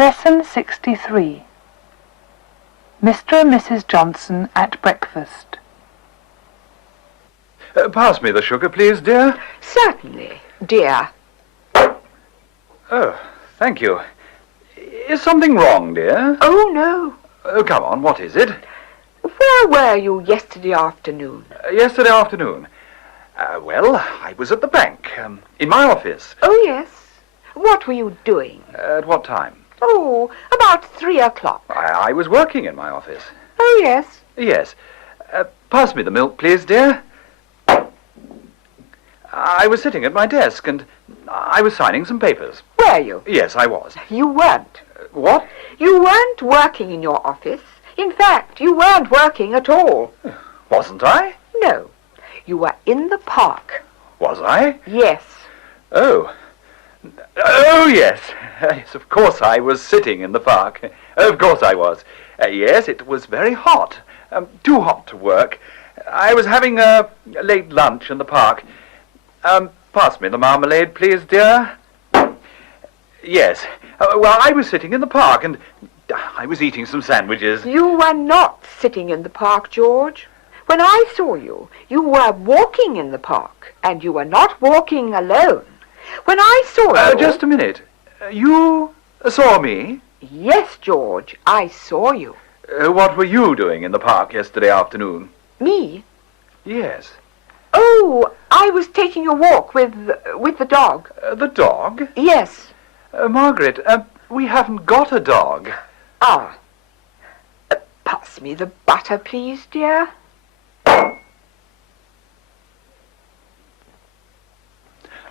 Lesson 63. Mr. and Mrs. Johnson at breakfast. Pass me the sugar, please, dear. Certainly, dear. Oh, thank you. Is something wrong, dear? Oh, no. Oh, come on, what is it? Where were you yesterday afternoon? Yesterday afternoon. Well, I was at the bank, in my office. Oh, yes. What were you doing? At what time? Oh, about 3 o'clock. I was working in my office. Oh, yes. Yes. Pass me the milk, please, dear. I was sitting at my desk, and I was signing some papers. Were you? Yes, I was. You weren't. What? You weren't working in your office. In fact, you weren't working at all. Wasn't I? No. You were in the park. Was I? Yes. Oh. Oh, yes. Yes, of course I was sitting in the park. Of course I was. Yes, it was very hot. Too hot to work. I was having a late lunch in the park. Pass me the marmalade, please, dear. Yes. Well, I was sitting in the park, and I was eating some sandwiches. You were not sitting in the park, George. When I saw you, you were walking in the park, and you were not walking alone. When I saw you... Just a minute. You saw me? Yes, George, I saw you. What were you doing in the park yesterday afternoon? Me? Yes. Oh, I was taking a walk with the dog. The dog? Yes. Margaret, we haven't got a dog. Ah. Pass me the butter, please, dear.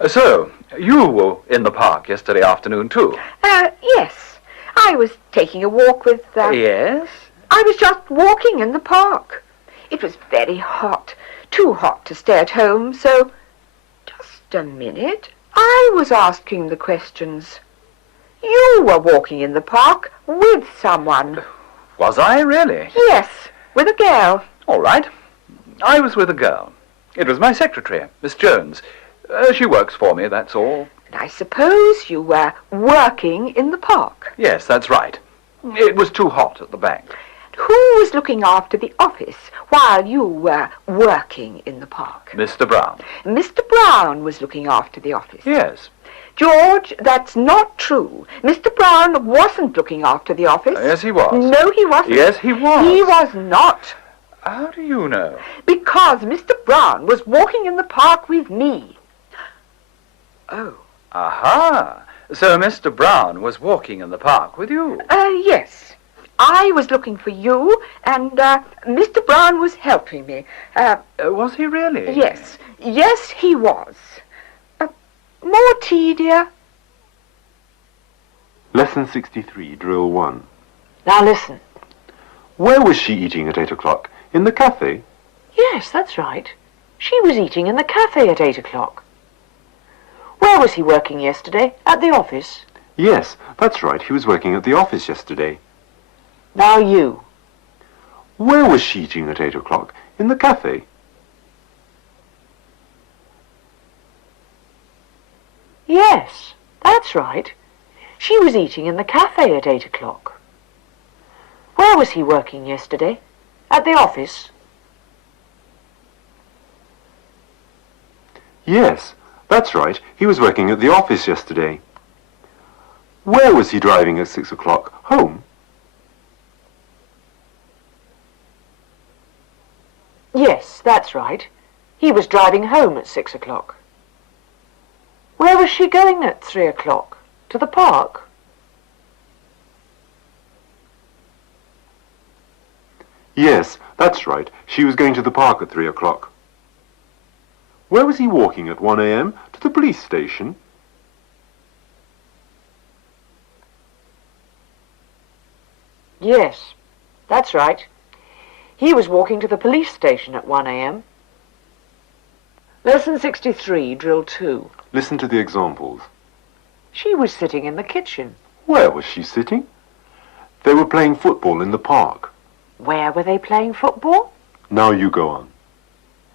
So, you were in the park yesterday afternoon, too? Yes. I was taking a walk with... Yes? I was just walking in the park. It was very hot. Too hot to stay at home, so... Just a minute. I was asking the questions. You were walking in the park with someone. Was I, really? Yes, with a girl. All right. I was with a girl. It was my secretary, Miss Jones. She works for me, that's all. And I suppose you were working in the park. Yes, that's right. It was too hot at the bank. Who was looking after the office while you were working in the park? Mr. Brown. Mr. Brown was looking after the office. Yes. George, that's not true. Mr. Brown wasn't looking after the office. Yes, he was. No, he wasn't. Yes, he was. He was not. How do you know? Because Mr. Brown was walking in the park with me. Oh. Aha. So Mr. Brown was walking in the park with you? Yes. I was looking for you, and Mr. Brown was helping me. Was he really? Yes. Yes, he was. More tea, dear? Lesson 63, Drill 1. Now listen. Where was she eating at 8 o'clock? In the cafe? Yes, that's right. She was eating in the cafe at 8 o'clock. Where was he working yesterday? At the office? Yes, that's right. He was working at the office yesterday. Now you. Where was she eating at 8 o'clock? In the cafe? Yes, that's right. She was eating in the cafe at 8 o'clock. Where was he working yesterday? At the office? Yes, that's right. He was working at the office yesterday. Where was he driving at 6 o'clock? Home? Yes, that's right. He was driving home at 6 o'clock. Where was she going at 3 o'clock? To the park? Yes, that's right. She was going to the park at 3 o'clock. Where was he walking at 1 a.m.? To the police station? Yes, that's right. He was walking to the police station at 1 a.m. Lesson 63, Drill 2. Listen to the examples. She was sitting in the kitchen. Where was she sitting? They were playing football in the park. Where were they playing football? Now you go on.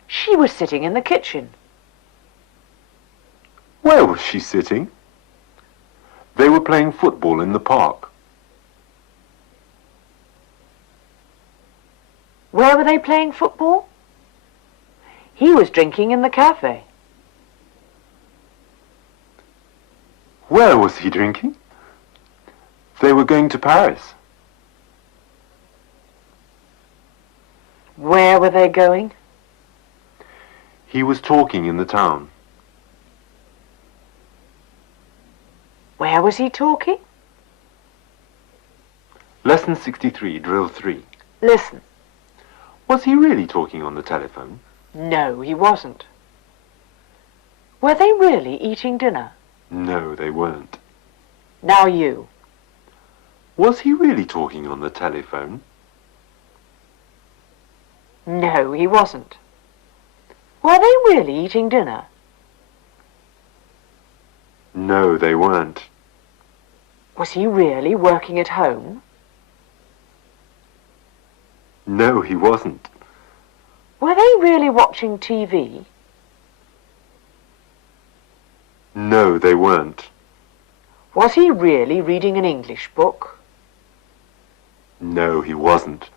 She was sitting in the kitchen. Where was she sitting? They were playing football in the park. Where were they playing football? He was drinking in the cafe. Where was he drinking? They were going to Paris. Where were they going? He was talking in the town. Where was he talking? Lesson 63, drill 3. Listen. Was he really talking on the telephone? No, he wasn't. Were they really eating dinner? No, they weren't. Now you. Was he really talking on the telephone? No, he wasn't. Were they really eating dinner? No, they weren't. Was he really working at home? No, he wasn't. Were they really watching TV? No, they weren't. Was he really reading an English book? No, he wasn't.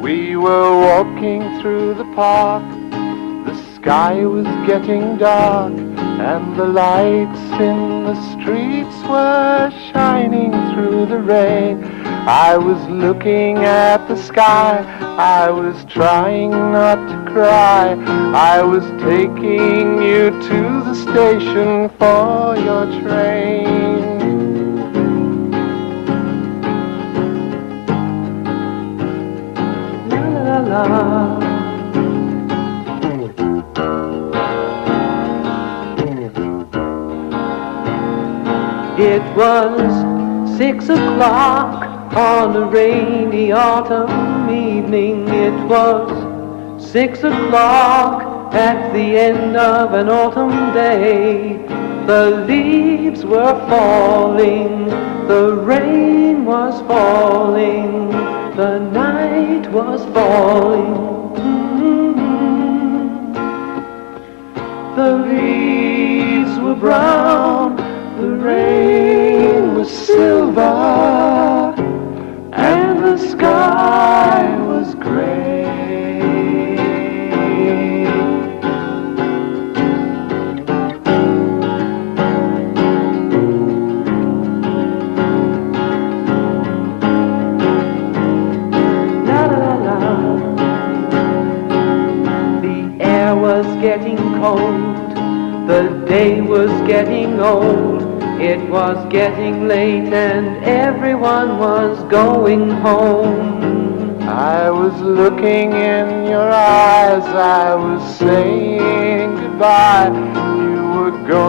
We were walking through the park. The sky was getting dark, and the lights in the streets were shining through the rain. I was looking at the sky, I was trying not to cry. I was taking you to the station for your train. La la la. It was 6 o'clock on a rainy autumn evening. It was 6 o'clock at the end of an autumn day. The leaves were falling, the rain was falling, the night was falling. The leaves were brown, the rain was silver, and the sky was gray. La la la. The air was getting cold, the day was getting old. It was getting late and everyone was going home. I was looking in your eyes, I was saying goodbye. You were going